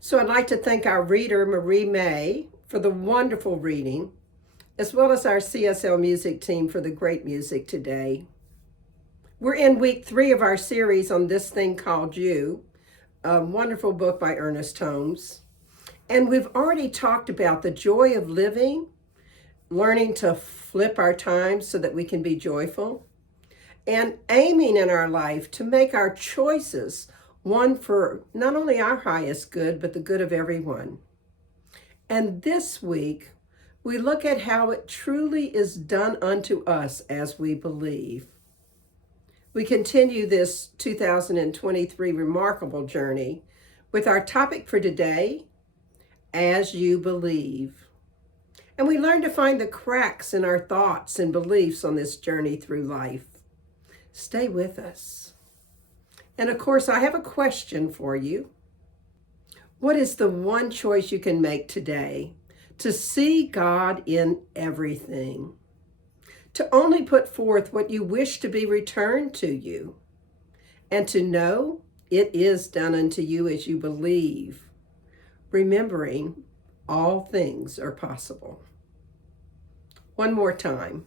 So I'd like to thank our reader, Marie May, for the wonderful reading, as well as our CSL music team for the great music today. We're in week 3 of our series on This Thing Called You, a wonderful book by Ernest Holmes. And we've already talked about the joy of living, learning to flip our time so that we can be joyful, and aiming in our life to make our choices one for not only our highest good, but the good of everyone. And this week, we look at how it truly is done unto us as we believe. We continue this 2023 remarkable journey with our topic for today, As You Believe. And we learn to find the cracks in our thoughts and beliefs on this journey through life. Stay with us. And of course, I have a question for you. What is the one choice you can make today to see God in everything? To only put forth what you wish to be returned to you, and to know it is done unto you as you believe, remembering all things are possible. One more time.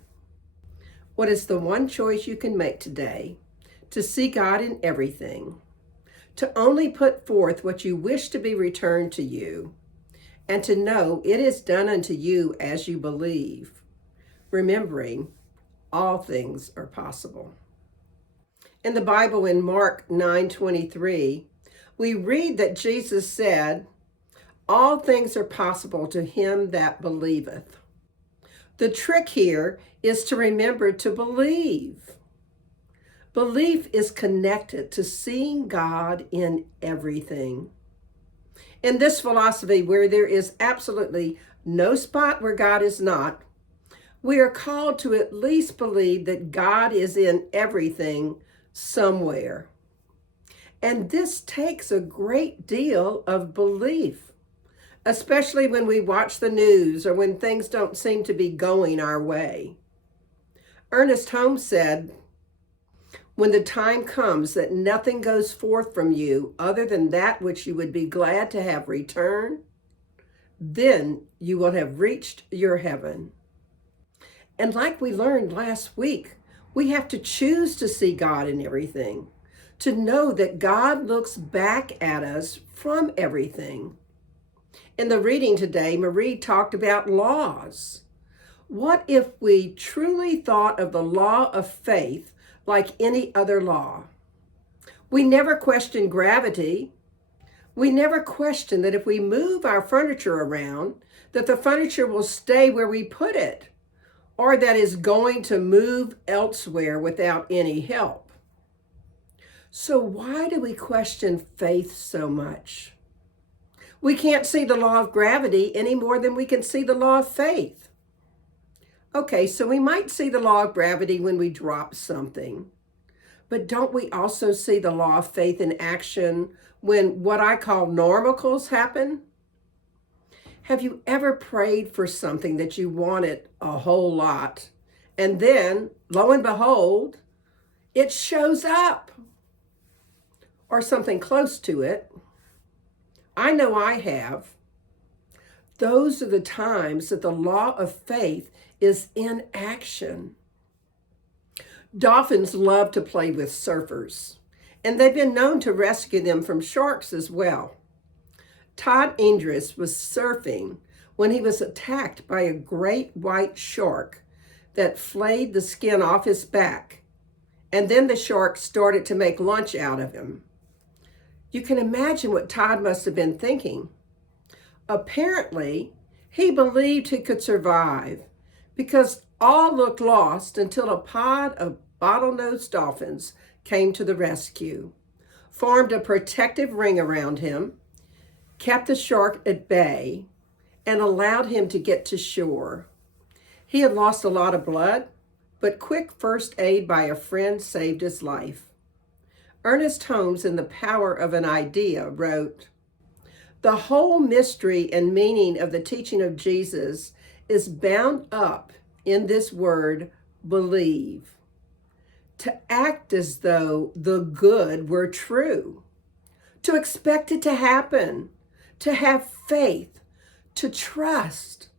What is the one choice you can make today to see God in everything, to only put forth what you wish to be returned to you, and to know it is done unto you as you believe, remembering all things are possible. In the Bible, in Mark 9:23, we read that Jesus said, all things are possible to him that believeth. The trick here is to remember to believe. Belief is connected to seeing God in everything. In this philosophy, where there is absolutely no spot where God is not, we are called to at least believe that God is in everything somewhere. And this takes a great deal of belief, especially when we watch the news or when things don't seem to be going our way. Ernest Holmes said, when the time comes that nothing goes forth from you other than that which you would be glad to have return, then you will have reached your heaven. And like we learned last week, we have to choose to see God in everything, to know that God looks back at us from everything. In the reading today, Marie talked about laws. What if we truly thought of the law of faith like any other law? We never question gravity. We never question that if we move our furniture around, that the furniture will stay where we put it, or that is going to move elsewhere without any help. So why do we question faith so much? We can't see the law of gravity any more than we can see the law of faith. Okay, so we might see the law of gravity when we drop something, but don't we also see the law of faith in action when what I call normals happen? Have you ever prayed for something that you wanted a whole lot, and then, lo and behold, it shows up, or something close to it? I know I have. Those are the times that the law of faith is in action. Dolphins love to play with surfers, and they've been known to rescue them from sharks as well. Todd Indris was surfing when he was attacked by a great white shark that flayed the skin off his back, and then the shark started to make lunch out of him. You can imagine what Todd must have been thinking. Apparently, he believed he could survive because all looked lost until a pod of bottlenose dolphins came to the rescue, formed a protective ring around him, kept the shark at bay, and allowed him to get to shore. He had lost a lot of blood, but quick first aid by a friend saved his life. Ernest Holmes, in The Power of an Idea, wrote, the whole mystery and meaning of the teaching of Jesus is bound up in this word, believe. To act as though the good were true. To expect it to happen. to have faith, to trust,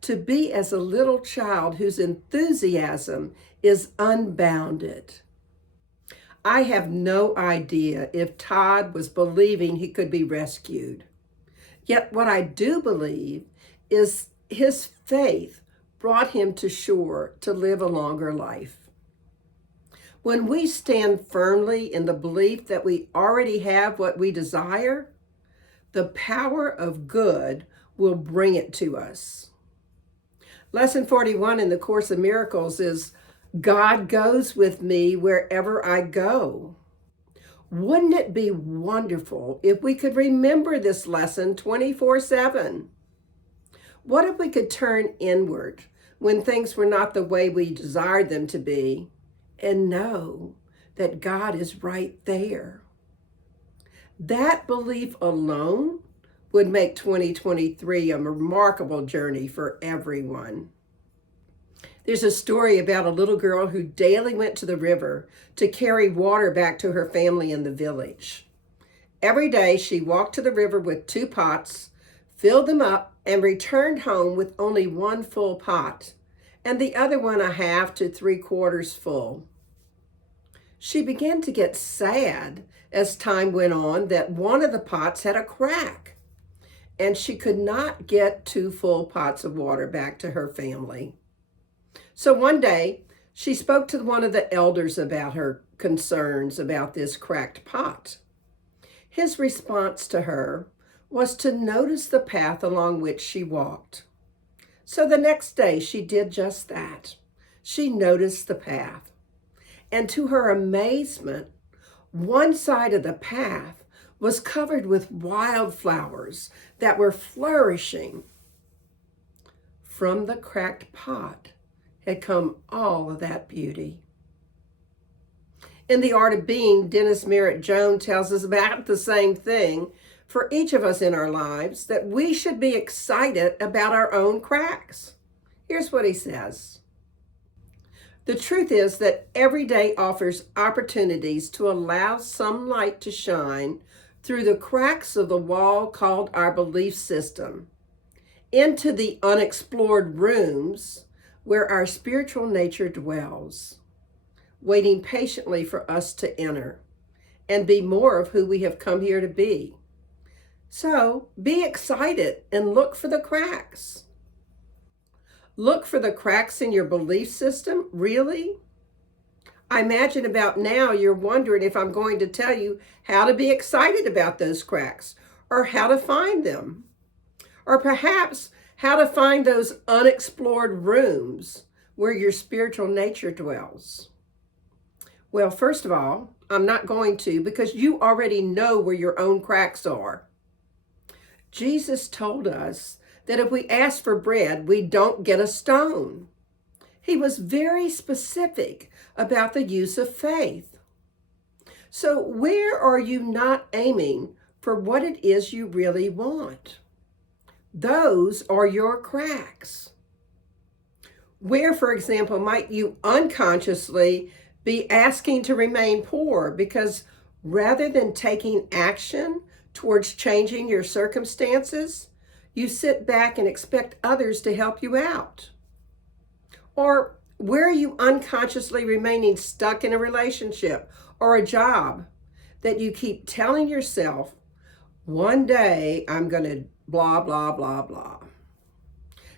to be as a little child whose enthusiasm is unbounded. I have no idea if Todd was believing he could be rescued. Yet what I do believe is his faith brought him to shore to live a longer life. When we stand firmly in the belief that we already have what we desire, the power of good will bring it to us. Lesson 41 in the Course of Miracles is, God goes with me wherever I go. Wouldn't it be wonderful if we could remember this lesson 24/7? What if we could turn inward when things were not the way we desired them to be and know that God is right there? That belief alone would make 2023 a remarkable journey for everyone. There's a story about a little girl who daily went to the river to carry water back to her family in the village. Every day she walked to the river with 2 pots, filled them up, and returned home with only 1 full pot, and the other one a half to 3/4 full. She began to get sad as time went on that one of the pots had a crack, and she could not get 2 full pots of water back to her family. So one day, she spoke to one of the elders about her concerns about this cracked pot. His response to her was to notice the path along which she walked. So the next day, she did just that. She noticed the path. And to her amazement, one side of the path was covered with wildflowers that were flourishing. From the cracked pot had come all of that beauty. In The Art of Being, Dennis Merritt Jones tells us about the same thing for each of us in our lives, that we should be excited about our own cracks. Here's what he says. The truth is that every day offers opportunities to allow some light to shine through the cracks of the wall called our belief system into the unexplored rooms where our spiritual nature dwells, waiting patiently for us to enter and be more of who we have come here to be. So be excited and look for the cracks. Look for the cracks in your belief system? Really? I imagine about now you're wondering if I'm going to tell you how to be excited about those cracks, or how to find them, or perhaps how to find those unexplored rooms where your spiritual nature dwells. Well, first of all, I'm not going to, because you already know where your own cracks are. Jesus told us that if we ask for bread, we don't get a stone. He was very specific about the use of faith. So where are you not aiming for what it is you really want? Those are your cracks. Where, for example, might you unconsciously be asking to remain poor because rather than taking action towards changing your circumstances, you sit back and expect others to help you out? Or where are you unconsciously remaining stuck in a relationship or a job that you keep telling yourself, one day I'm going to blah, blah, blah, blah?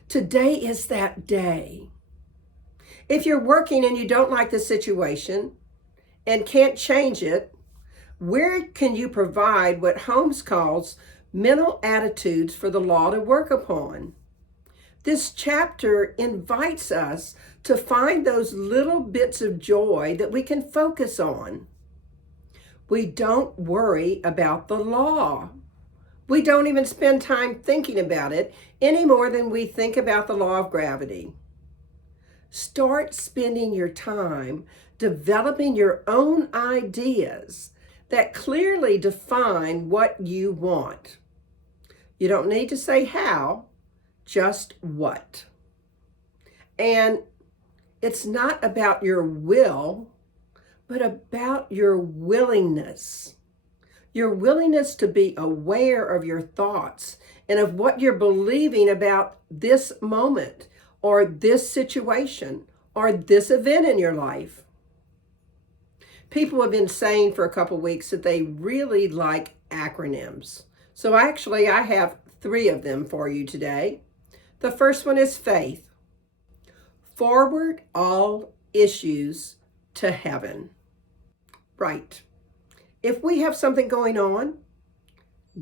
Today is that day. If you're working and you don't like the situation and can't change it, where can you provide what Holmes calls mental attitudes for the law to work upon? This chapter invites us to find those little bits of joy that we can focus on. We don't worry about the law. We don't even spend time thinking about it any more than we think about the law of gravity. Start spending your time developing your own ideas that clearly define what you want. You don't need to say how, just what. And it's not about your will, but about your willingness. Your willingness to be aware of your thoughts and of what you're believing about this moment or this situation or this event in your life. People have been saying for a couple weeks that they really like acronyms. So actually, I have 3 of them for you today. The first one is FAITH. Forward all issues to heaven. Right. If we have something going on,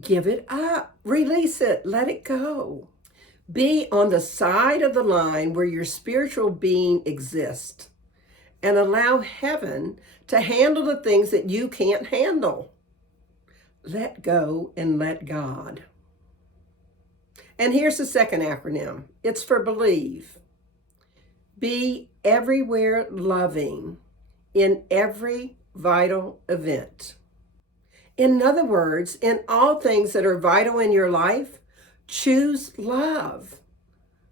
give it up, release it, let it go. Be on the side of the line where your spiritual being exists and allow heaven to handle the things that you can't handle. Let go and let God. And here's the second acronym. It's for believe. Be everywhere loving in every vital event. In other words, in all things that are vital in your life, choose love.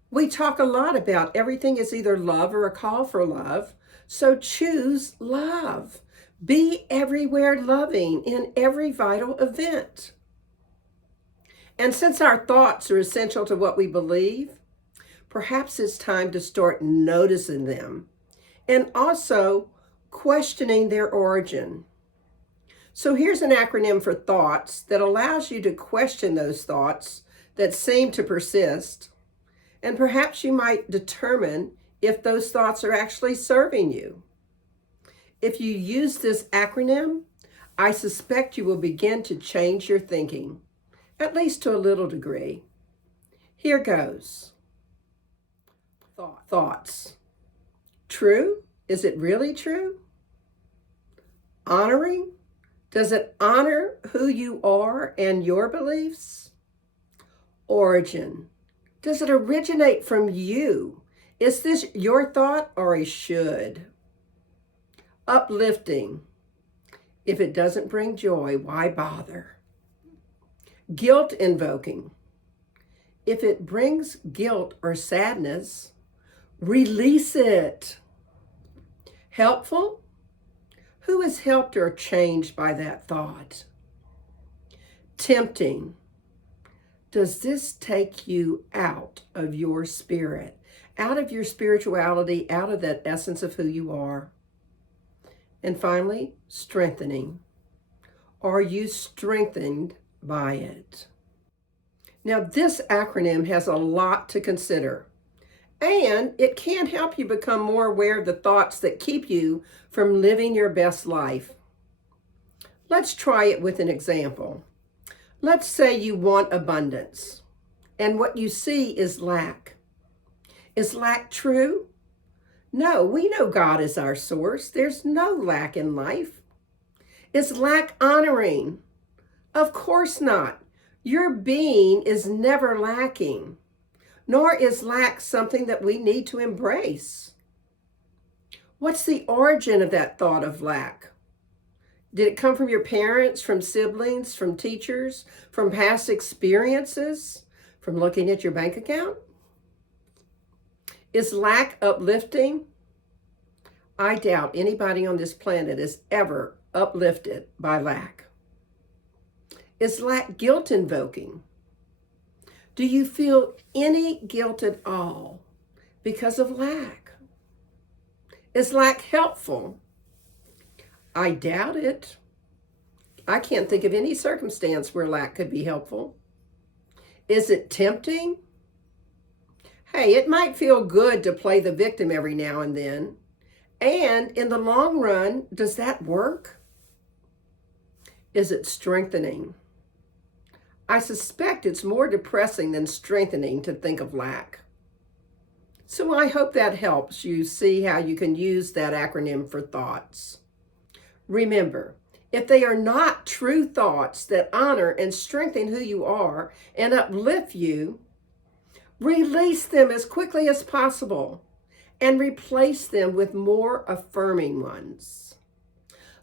We talk a lot about everything is either love or a call for love, so choose love. Be everywhere loving in every vital event. And since our thoughts are essential to what we believe, perhaps it's time to start noticing them and also questioning their origin. So here's an acronym for thoughts that allows you to question those thoughts that seem to persist, and perhaps you might determine if those thoughts are actually serving you. If you use this acronym, I suspect you will begin to change your thinking, at least to a little degree. Here goes. Thoughts. True? Is it really true? Honoring? Does it honor who you are and your beliefs? Origin. Does it originate from you? Is this your thought or a should? Uplifting. If it doesn't bring joy, why bother? Guilt invoking. If it brings guilt or sadness, release it. Helpful? Who is helped or changed by that thought? Tempting. Does this take you out of your spirit, out of your spirituality, out of that essence of who you are? And finally, strengthening. Are you strengthened by it? Now, this acronym has a lot to consider, and it can help you become more aware of the thoughts that keep you from living your best life. Let's try it with an example. Let's say you want abundance, and what you see is lack. Is lack true? No, we know God is our source. There's no lack in life. Is lack honoring? Of course not. Your being is never lacking, nor is lack something that we need to embrace. What's the origin of that thought of lack? Did it come from your parents, from siblings, from teachers, from past experiences, from looking at your bank account? Is lack uplifting? I doubt anybody on this planet is ever uplifted by lack. Is lack guilt invoking? Do you feel any guilt at all because of lack? Is lack helpful? I doubt it. I can't think of any circumstance where lack could be helpful. Is it tempting? Hey, it might feel good to play the victim every now and then. And in the long run, does that work? Is it strengthening? I suspect it's more depressing than strengthening to think of lack. So I hope that helps you see how you can use that acronym for thoughts. Remember, if they are not true thoughts that honor and strengthen who you are and uplift you, release them as quickly as possible and replace them with more affirming ones.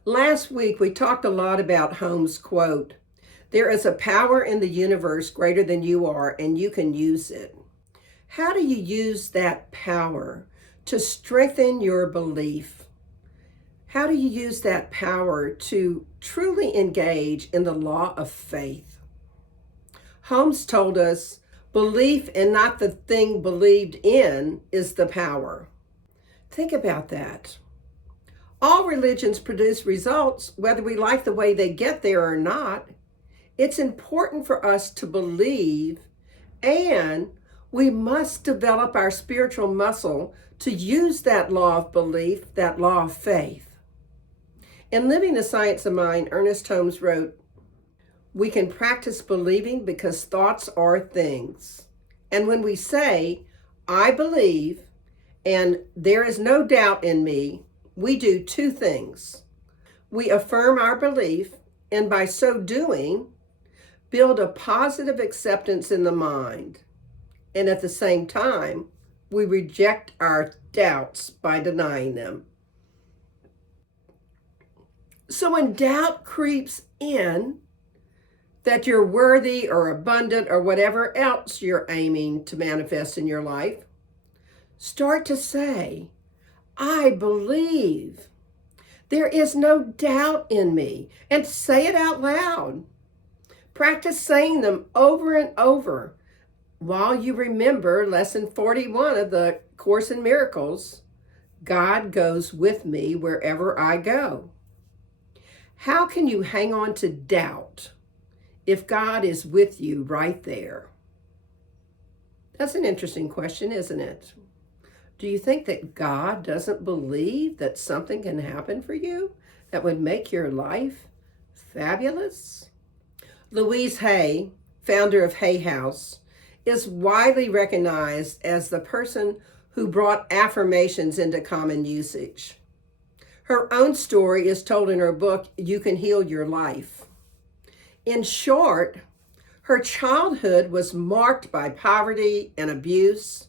Last week, we talked a lot about Holmes' quote, "There is a power in the universe greater than you are, and you can use it." How do you use that power to strengthen your belief? How do you use that power to truly engage in the law of faith. Holmes told us, belief and not the thing believed in is the power. Think about that. All religions produce results, whether we like the way they get there or not. It's important for us to believe, and we must develop our spiritual muscle to use that law of belief, that law of faith. In Living the Science of Mind, Ernest Holmes wrote, "We can practice believing because thoughts are things. And when we say, 'I believe,' and 'there is no doubt in me,' we do two things. We affirm our belief, and by so doing, build a positive acceptance in the mind. And at the same time, we reject our doubts by denying them." So when doubt creeps in that you're worthy or abundant or whatever else you're aiming to manifest in your life, start to say, "I believe. There is no doubt in me," and say it out loud. Practice saying them over and over while you remember lesson 41 of the Course in Miracles, God goes with me wherever I go. How can you hang on to doubt if God is with you right there? That's an interesting question, isn't it? Do you think that God doesn't believe that something can happen for you that would make your life fabulous? Louise Hay, founder of Hay House, is widely recognized as the person who brought affirmations into common usage. Her own story is told in her book, You Can Heal Your Life. In short, her childhood was marked by poverty and abuse,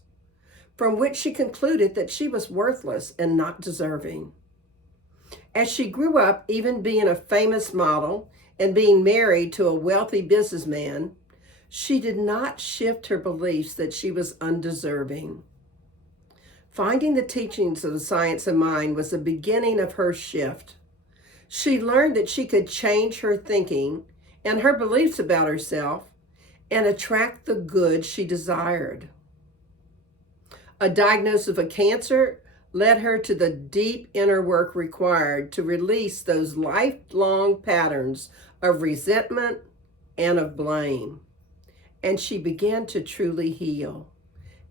from which she concluded that she was worthless and not deserving. As she grew up, even being a famous model and being married to a wealthy businessman, she did not shift her beliefs that she was undeserving. Finding the teachings of the Science of Mind was the beginning of her shift. She learned that she could change her thinking and her beliefs about herself and attract the good she desired. A diagnosis of a cancer led her to the deep inner work required to release those lifelong patterns of resentment and of blame. And she began to truly heal,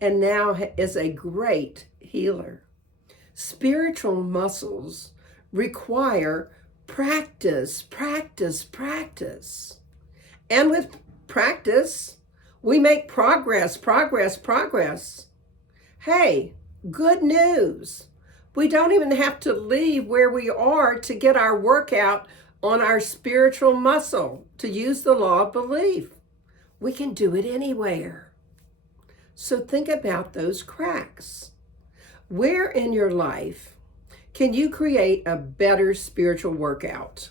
and now is a great healer. Spiritual muscles require practice, practice, practice. And with practice, we make progress, progress, progress. Hey, good news. We don't even have to leave where we are to get our workout on our spiritual muscle, to use the law of belief. We can do it anywhere. So think about those cracks. Where in your life can you create a better spiritual workout?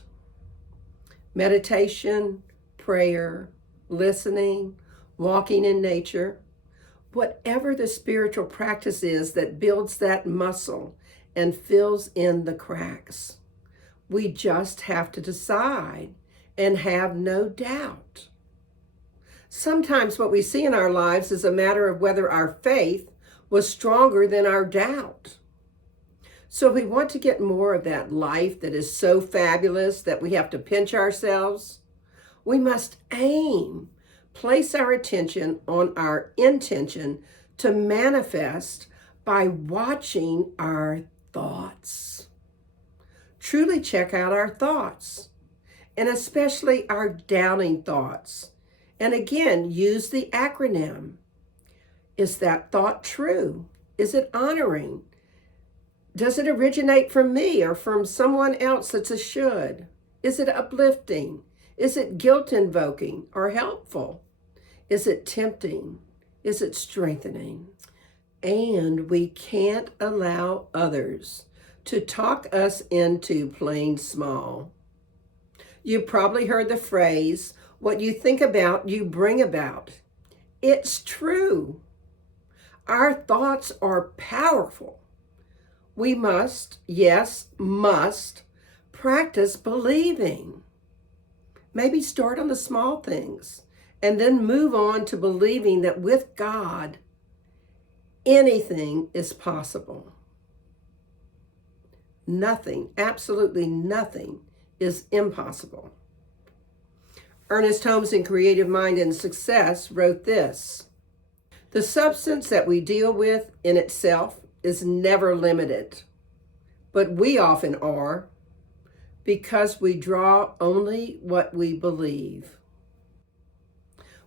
Meditation, prayer, listening, walking in nature. Whatever the spiritual practice is that builds that muscle and fills in the cracks. We just have to decide and have no doubt. Sometimes what we see in our lives is a matter of whether our faith was stronger than our doubt. So if we want to get more of that life that is so fabulous that we have to pinch ourselves, we must aim, place our attention on our intention to manifest by watching our thoughts. Truly check out our thoughts, and especially our doubting thoughts. And again, use the acronym. Is that thought true? Is it honoring? Does it originate from me or from someone else that's a should? Is it uplifting? Is it guilt-invoking or helpful? Is it tempting? Is it strengthening? And we can't allow others to talk us into playing small. You've probably heard the phrase, what you think about, you bring about. It's true. Our thoughts are powerful. We must, yes, must, Practice believing. Maybe start on the small things and then move on to believing that with God, anything is possible. Nothing, absolutely nothing, is impossible. Ernest Holmes in Creative Mind and Success wrote this: "The substance that we deal with in itself is never limited, but we often are, because we draw only what we believe."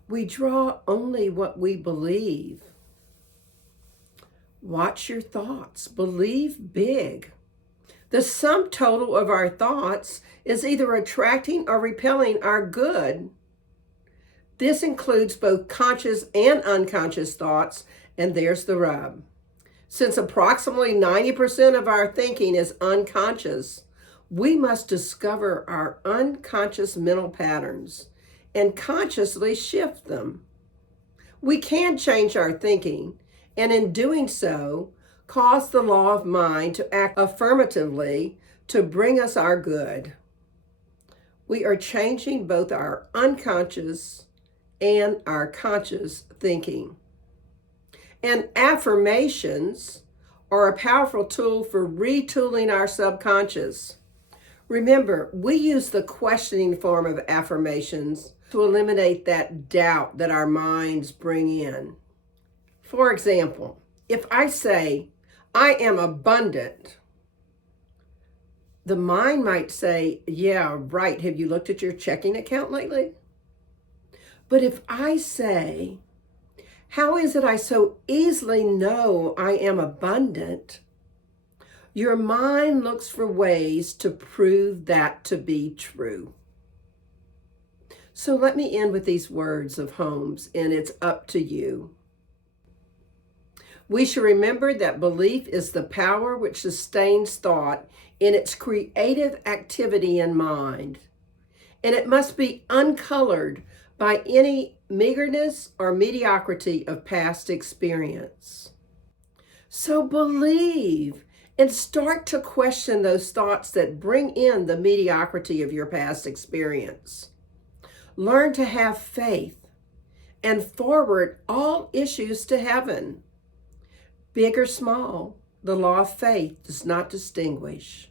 We draw only what we believe. Watch your thoughts. Believe big. The sum total of our thoughts is either attracting or repelling our good. This includes both conscious and unconscious thoughts, and there's the rub. Since approximately 90% of our thinking is unconscious, we must discover our unconscious mental patterns and consciously shift them. We can change our thinking, and in doing so, cause the law of mind to act affirmatively to bring us our good. We are changing both our unconscious and our conscious thinking. And affirmations are a powerful tool for retooling our subconscious. Remember, we use the questioning form of affirmations to eliminate that doubt that our minds bring in. For example, if I say, "I am abundant," the mind might say, "Yeah, right. Have you looked at your checking account lately?" But if I say, "How is it I so easily know I am abundant?" your mind looks for ways to prove that to be true. So let me end with these words of Holmes, and it's up to you. We should remember that belief is the power which sustains thought in its creative activity in mind, and it must be uncolored by any meagerness or mediocrity of past experience. So believe and start to question those thoughts that bring in the mediocrity of your past experience. Learn to have faith and forward all issues to heaven. Big or small, the law of faith does not distinguish.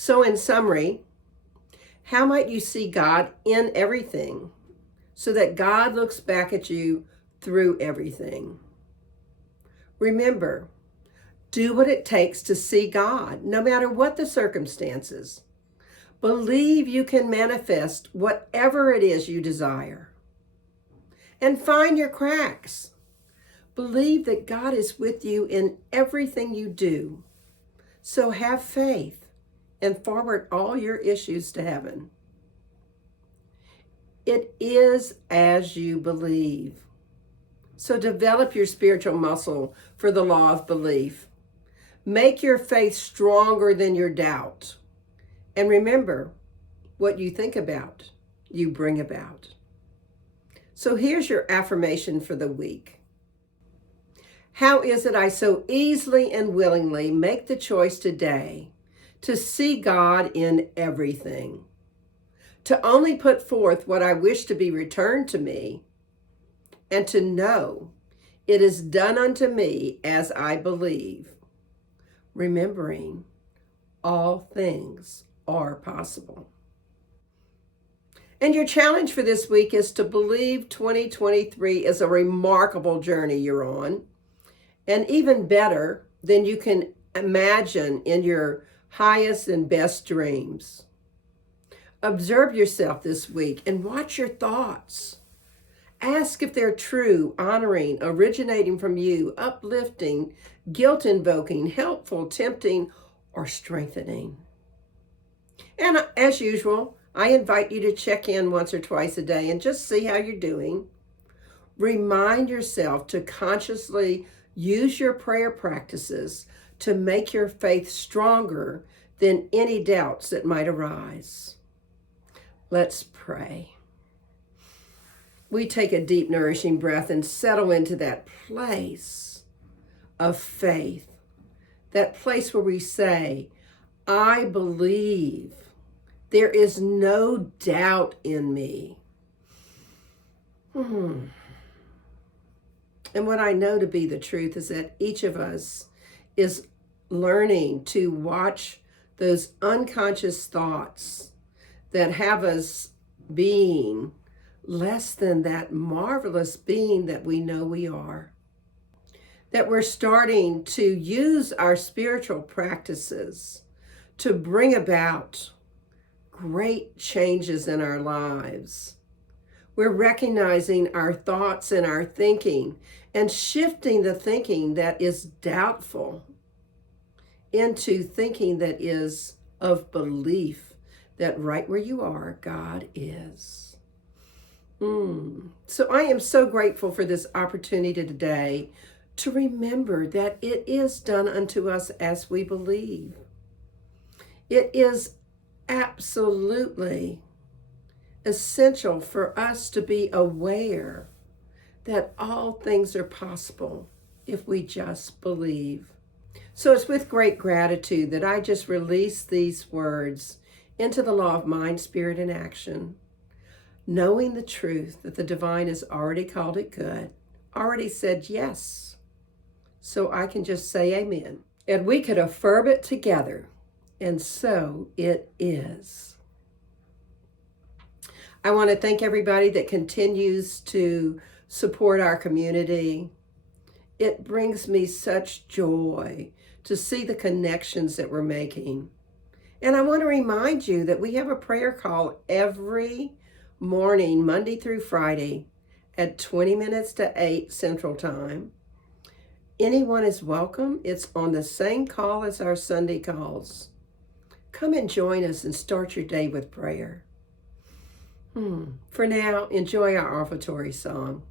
So in summary, how might you see God in everything so that God looks back at you through everything? Remember, do what it takes to see God, no matter what the circumstances. Believe you can manifest whatever it is you desire. And find your cracks. Believe that God is with you in everything you do. So have faith and forward all your issues to heaven. It is as you believe. So develop your spiritual muscle for the law of belief. Make your faith stronger than your doubt. And remember, what you think about, you bring about. So here's your affirmation for the week. How is it I so easily and willingly make the choice today to see God in everything, to only put forth what I wish to be returned to me, and to know it is done unto me as I believe, remembering all things are possible. And your challenge for this week is to believe 2023 is a remarkable journey you're on, and even better than you can imagine in your highest and best dreams. Observe yourself this week and watch your thoughts. Ask if they're true, honoring, originating from you, uplifting, guilt-invoking, helpful, tempting, or strengthening. And as usual, I invite you to check in once or twice a day and just see how you're doing. Remind yourself to consciously use your prayer practices to make your faith stronger than any doubts that might arise. Let's pray. We take a deep, nourishing breath and settle into that place of faith, that place where we say, I believe. There is no doubt in me. And what I know to be the truth is that each of us is learning to watch those unconscious thoughts that have us being less than that marvelous being that we know we are. That we're starting to use our spiritual practices to bring about great changes in our lives. We're recognizing our thoughts and our thinking and shifting the thinking that is doubtful into thinking that is of belief that right where you are, God is. So I am so grateful for this opportunity today to remember that it is done unto us as we believe. It is absolutely essential for us to be aware that all things are possible if we just believe. So it's with great gratitude that I just release these words into the law of mind, spirit, and action, knowing the truth that the divine has already called it good, already said yes. So I can just say amen. And we could affirm it together. And so it is. I want to thank everybody that continues to support our community. It brings me such joy to see the connections that we're making. And I want to remind you that we have a prayer call every morning, Monday through Friday, at 20 minutes to 8 Central Time. Anyone is welcome. It's on the same call as our Sunday calls. Come and join us and start your day with prayer. For now, enjoy our offertory song.